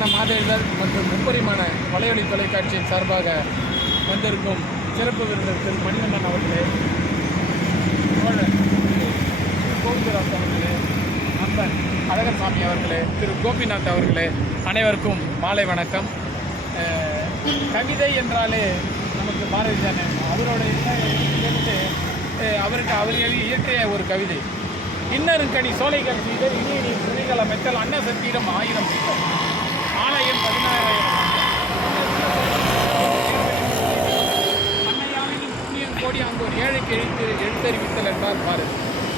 முப்பரிமாண மாதிரிகள் மற்றும் முப்பரிமாண வலையொலி தொலைக்காட்சியின் சார்பாக வந்திருக்கும் சிறப்பு விருந்தர் திரு மணிகண்டன் அவர்களே திரு கோவிந்தராஜ் அவர்களே நண்பன் அழகர்சாமி அவர்களே திரு கோபிநாத் அவர்களே அனைவருக்கும் மாலை வணக்கம். கவிதை என்றாலே நமக்கு பாரதிதானே அவரோட எழுத்து அவருக்கு அவர் எழுதி இயற்றிய ஒரு கவிதை. இன்னருங்கனி சோலைகள் செய்த இனி துணிகள மெத்தல் அன்ன சத்திரம் ஆயிரம் அன்னையாவின் புண்ணியம் கோடி அங்கு ஒரு ஏழைக்கு எழுத்து எழுத்தறிவித்தல் என்றால் பாரு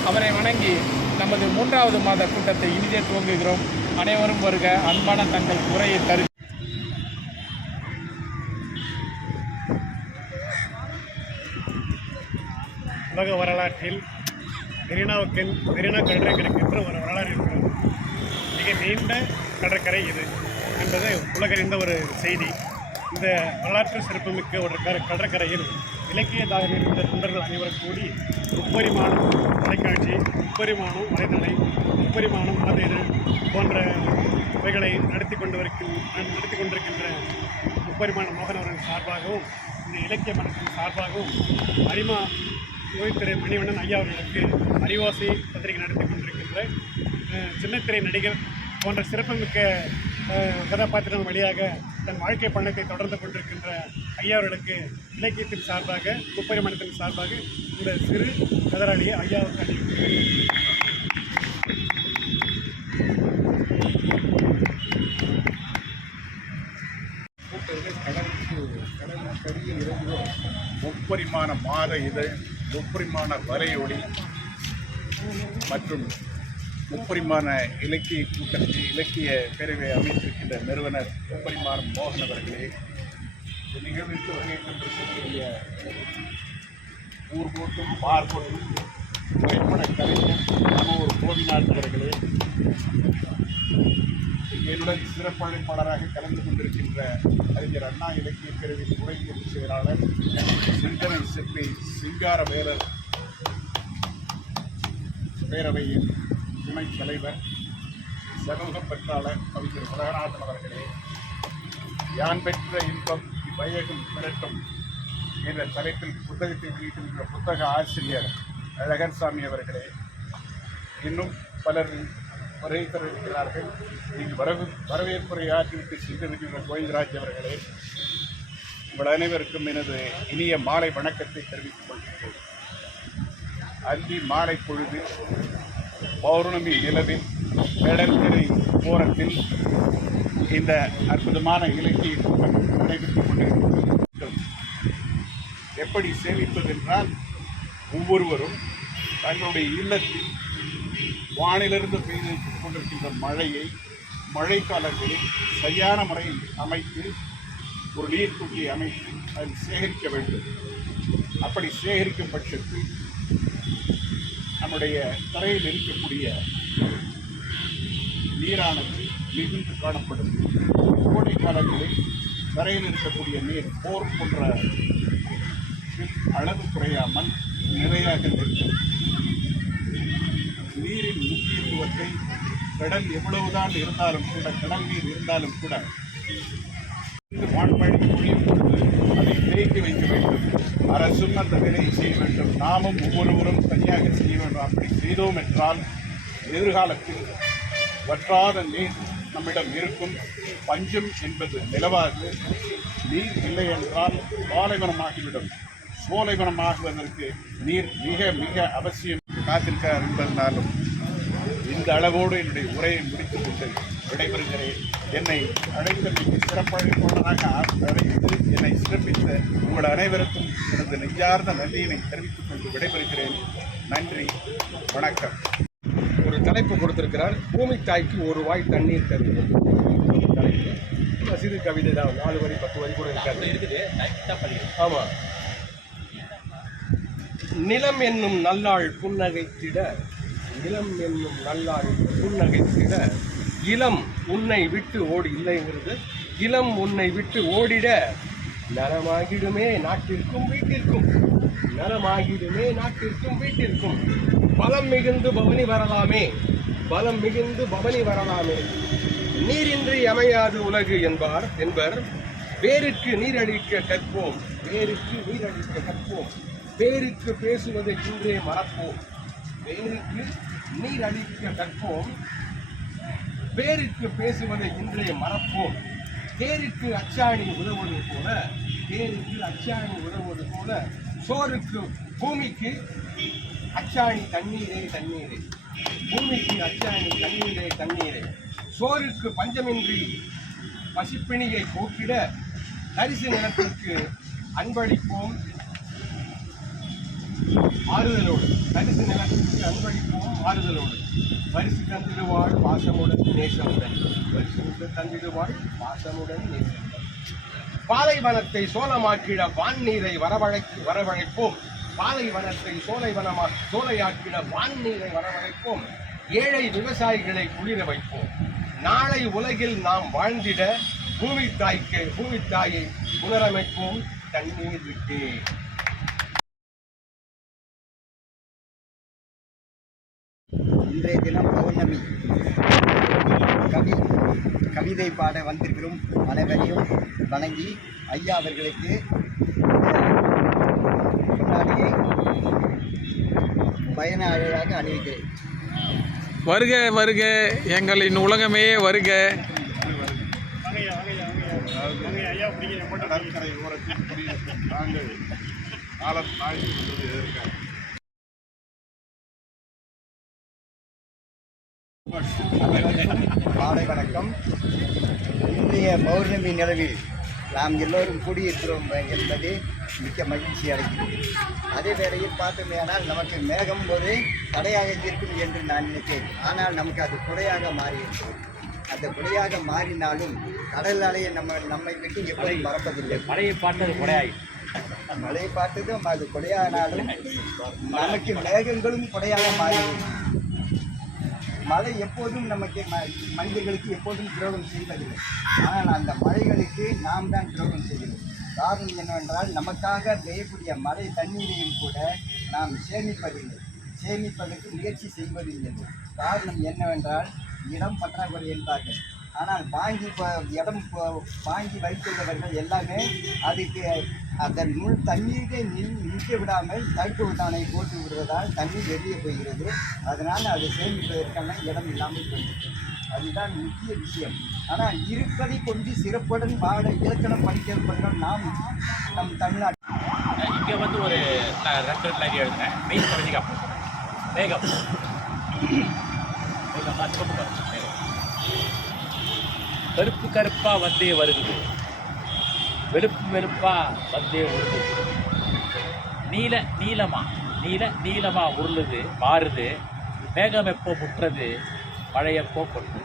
அவரை வணங்கி நமது மூன்றாவது மாத கூட்டத்தை இனிதே துவங்குகிறோம் அனைவரும் வருக அன்பான தங்கள் உரையை தரு உலக வரலாற்றில் மெரினாவுக்கு மெரினா கடற்கரைக்கென்று ஒரு வரலாறு இருக்கிறது. மிக நீண்ட கடற்கரை இது. என்பது உலகறிந்த ஒரு செய்தி. இந்த வரலாற்று சிறப்புமிக்க ஒரு கர கடற்கரையில் இலக்கியதாக இருந்த தொண்டர்கள் அனைவரும் கூடி முப்பரிமாணம் தொலைக்காட்சி முப்பரிமாணம் வலைதளை முப்பரிமாணம் மாத போன்ற இவைகளை நடத்தி கொண்டு வரைக்கும் நடத்தி கொண்டிருக்கின்ற முப்பரிமாண மோகனவரன் சார்பாகவும் இந்த இலக்கிய மனத்தின் சார்பாகவும் அரிமா ஓய்திரு மணிவண்ணன் ஐயா அவர்களுக்கு அறிவாசி பத்திரிகை நடத்தி கொண்டிருக்கின்ற சின்னத்திரை நடிகர் போன்ற சிறப்புமிக்க கதாபாத்திரங்கள் வழியாக தன் வாழ்க்கை பயணத்தை தொடர்ந்து கொண்டிருக்கின்ற ஐயா அவர்களுக்கு இலக்கியத்தின் சார்பாக முப்பரிமாணத்தின் சார்பாக இந்த சிறு கதராளியை ஐயாவுக்கு அளிக்கிறேன் முப்பரிமாண மாத இதழ் முப்பரிமாண வரையொலி மற்றும் முப்பரிமான இலக்கிய கூட்டத்தை இலக்கிய பேரவை அமைத்திருக்கின்ற நிறுவனர் முப்பரிமாணம் மோகன் அவர்களே இந்த நிகழ்விற்கு வருகை தந்திருக்கக்கூடிய ஊர் போட்டும் பார் போட்டும் திரைப்பட கலைஞர் நமூர் கோபிநாத் அவர்களே என்னுடன் சிறப்பழைப்பாளராக கலந்து கொண்டிருக்கின்ற அறிஞர் அண்ணா இலக்கிய பிரிவின் துணை பொதுச் செயலாளர் சிந்தனை சிற்பி சிங்கார வேலர் பேரவையின் துணை தலைவர் சமூக பெற்றாளர் கவிஞர் உலகநாதன் அவர்களே யான் பெற்ற இன்பம் இவ்வையகம் பிறட்டும் என்ற தலைப்பில் புத்தகத்தை வெளியிட்டிருக்கிற புத்தக ஆசிரியர் அழகர்சாமி அவர்களே இன்னும் பலர் வருகை தருகிறார்கள் இங்கு வரவு வரவேற்புரை ஆற்றிவிட்டு சென்றிருக்கின்ற கோவிந்தராஜ் அவர்களே உங்கள் அனைவருக்கும் எனது இனிய மாலை வணக்கத்தை தெரிவித்துக் கொள்கிறேன் அந்தி மாலை பொழுது பௌர்ணமி நிலவில் கடற்கரை ஓரத்தில் இந்த அற்புதமான இலக்கிய கூட்டம் நடைபெற்றுக் கொண்டிருக்கிறது. எப்படி சேமிப்பது என்றால் ஒவ்வொருவரும் தங்களுடைய இல்லத்தில் வானிலிருந்து பெய்து கொண்டிருக்கின்ற மழையை மழைக்காலங்களில் சரியான முறையில் அமைத்து ஒரு நீர் தொட்டியை அமைத்து அதில் சேகரிக்க வேண்டும். அப்படி சேகரிக்கும் பட்சத்தில் நம்முடைய தரையில் இருக்கக்கூடிய நீரானது மிகுந்து காணப்படும். கோடை காலங்களில் தரையில் இருக்கக்கூடிய நீர் போர் போன்ற அளவு குறையாமல் நிறையாக இருக்கும் நீரின் முக்கியத்துவத்தை கடல் எவ்வளவுதான் இருந்தாலும் கூட கடல் நீர் இருந்தாலும் கூட இந்த வான்மழை பொழியும் பொழுது அதை தேக்கி வைக்க வேண்டும் அரசும் அந்த வேலையை செய்ய வேண்டும். நாமும் ஒவ்வொருவரும் தனியாக செய்ய வேண்டும். அப்படி செய்தோம் என்றால் எதிர்காலத்தில் வற்றாத நீர் நம்மிடம் இருக்கும். பஞ்சம் என்பது நிலவாது. நீர் இல்லை என்றால் பாலைவனமாகிவிடும். சோலைவனமாகுவதற்கு நீர் மிக மிக அவசியம். காத்திருக்கிறார் என்பதனாலும் இந்த அளவோடு என்னுடைய உரையை முடித்துக் கொண்டு விடைபெறுகிறேன். என்னை அழைத்தமைக்கு சிறப்பழைப்பாளராக அழைத்து என்னை சிறப்பித்த உங்கள் அனைவருக்கும் எனது நெஞ்சார்ந்த நன்றியினை தெரிவித்துக் கொண்டு விடைபெறுகிறேன். நன்றி. வணக்கம். ஒரு தலைப்பு கொடுத்திருக்கிறார். பூமி தாய்க்கு ஒரு வாய் தண்ணீர் தருகிறது. தலைப்பு சிறு கவிதை தான். நாலு வரி பத்து வரி கூட இருக்காது. இருக்குது. ஆமாம் நிலம் என்னும் நல்லாள் புன்னகைத்திட நிலம் என்னும் நல்லாள் புன்னகைத்திட இளம் உன்னை விட்டு ஓடி இல்லைங்கிறது இளம் உன்னை விட்டு ஓடிட நலமாகிடுமே நாட்டிற்கும் வீட்டிற்கும். நலமாகிடுமே நாட்டிற்கும் வீட்டிற்கும். பலம் மிகுந்து பவனி வரலாமே பலம் மிகுந்து பவனி வரலாமே. நீரின்றி அமையாது உலகு என்பார் என்பர். வேருக்கு நீரழிக்க கற்போம் வேருக்கு நீரழிக்க கற்போம். பேருக்கு பேசுவதை இன்றே மறப்போம் வேருக்கு நீரழிக்க கற்போம். பேருக்கு பேசுவதை இன்றைய மறப்போம். தேருக்கு அச்சாணி உதவுவது போல தேருக்கு அச்சாணி உதவுவது போல சோறுக்கு பூமிக்கு அச்சாணி தண்ணீரே தண்ணீரே. பூமிக்கு அச்சாணி தண்ணீரே தண்ணீரே. சோறுக்கு பஞ்சமின்றி பசிப்பிணியை போக்கிட தரிசு நிலத்திற்கு அன்பளிப்போம். ஆறுதலோடு பரிசு நிலத்திற்கு அன்பளிப்போம் ஆறுதலோடு. பரிசு தந்திடுவாள் பாசமுடன் நேசமுடன். பரிசு தந்திடுவாள் பாசமுடன் நேசமுடன். பாலைவனத்தை சோளமாக்கிட வான் நீரை வரவழைக்கு வரவழைப்போம். பாலைவனத்தை சோலைவனமா சோலையாக்கிட வான் நீரை வரவழைப்போம். ஏழை விவசாயிகளை குளிர வைப்போம். நாளை உலகில் நாம் வாழ்ந்திட பூமி தாய்க்கு பூமி தாயை புனரமைப்போம் தண்ணீர் இன்றைய தினம் பௌர்ணமி கவி கவிதை பாட வந்திருக்கிறோம் அனைவரையும் வணங்கி ஐயா அவர்களுக்கு முன்னாடியே பயனாளியாக அணிவிக்கிறேன் வருக வருக எங்களின் உலகமே வருக ஐயா ஓரத்தில் குடியிருக்கும் நாங்கள் காலம் தாழ்த்தி மாலை வணக்கம். இன்றைய பௌர்ணமி நிலவில் நாம் எல்லோரும் கூடியிருக்கிறோம் என்பது மிக்க மகிழ்ச்சி அடைகிறது அதே வேளையில் பார்த்தோமேயானால் நமக்கு மேகம் ஒரு தடையாக இருக்கும் என்று நான் நினைத்தேன். ஆனால் நமக்கு அது குறையாக மாறியிருக்கிறது அந்த குறையாக மாறினாலும் கடல் அலையை நம்ம நம்மை விட்டு எப்போதும் மறப்பதில்லை மழையை பார்த்தது கொடையாய் மழை பார்த்ததும் அது கொடையானாலும் நமக்கு மேகங்களும் கொடையாக மாறும் மழை எப்போதும் நமக்கு ம- மனிதர்களுக்கு எப்போதும் துரோகம் செய்வதில்லை. ஆனால் அந்த மழைகளுக்கு நாம் தான் துரோகம் செய்கிறோம். காரணம் என்னவென்றால் நமக்காக பெய்யக்கூடிய மழை தண்ணீரையும் கூட நாம் சேமிப்பதில்லை. சேமிப்பதற்கு முயற்சி செய்வதில்லை. காரணம் என்னவென்றால் இடம் பற்றாக்குறை என்பார்கள். ஆனால் வாங்கி ப- இடம் வாங்கி வைத்துள்ளவர்கள் எல்லாமே அதுக்கு அதன் முள் தண்ணீரை நில் நிற்க விடாமல் தடுப்பு விட்டானை போட்டு விடுவதால் தண்ணீர் வெளியே போகிறது. அதனால் அதை சேமிப்பதற்கான இடம் இல்லாமல் போயிருக்கு அதுதான் முக்கிய விஷயம். ஆனால் இருப்பதை கொண்டு சிறப்புடன் பாட இலக்கணம் படிக்கிறவர்கள் நாம் நம் தமிழ்நாட்டில். இங்கே வந்து ஒரு ரெண்டு லைன் மெயின் கவிதைக்கு அப்புறம் வேகம். கருப்பு கருப்பாக வந்தே வருது வெளுப்பு வெறுப்பாக வந்தே உருளுது. நீல நீளமாக நீல நீளமாக உருளுது மாறுது. மேகம் எப்போ முட்டுறது மழையப்போ கொண்டு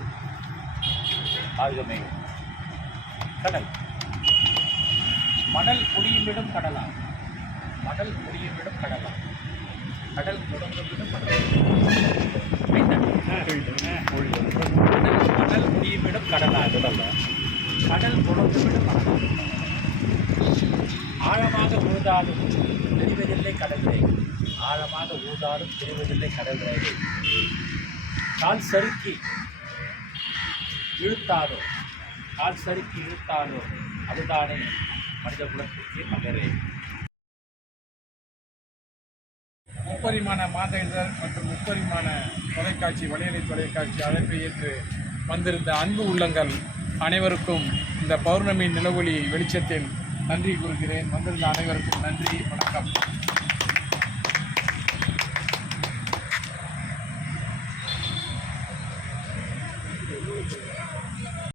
ஆகமே கடல். மணல் குடியுமிடம் கடலா மணல் குடியுமிடம் கடலா கடல் தொடங்குமிடம் கடல் மணல் கடல் குடியுமிடம் கடலா கடலா கடல் தொடங்குமிடம் கடலா ஆழமாக உழுதாலும் தெரிவதில்லை கடல் ரேகை ஆழமாக உழுதாலும் தெரிவதில்லை கடல் ரேகை கால் சறுக்கி இழுத்தாலோ கால் சறுக்கி இழுத்தாலோ அதுதானே மனித குலத்திற்கு நகரே முப்பரிமாண மாத இதழ் மற்றும் முப்பரிமாண தொலைக்காட்சி வலையொலி தொலைக்காட்சி அழைப்பை ஏற்று வந்திருந்த அன்பு உள்ளங்கள் அனைவருக்கும் இந்த பௌர்ணமி நிலவொளி வெளிச்சத்தின் நன்றி கூறுகிறேன். வந்திருந்த அனைவருக்கும் நன்றி வணக்கம்.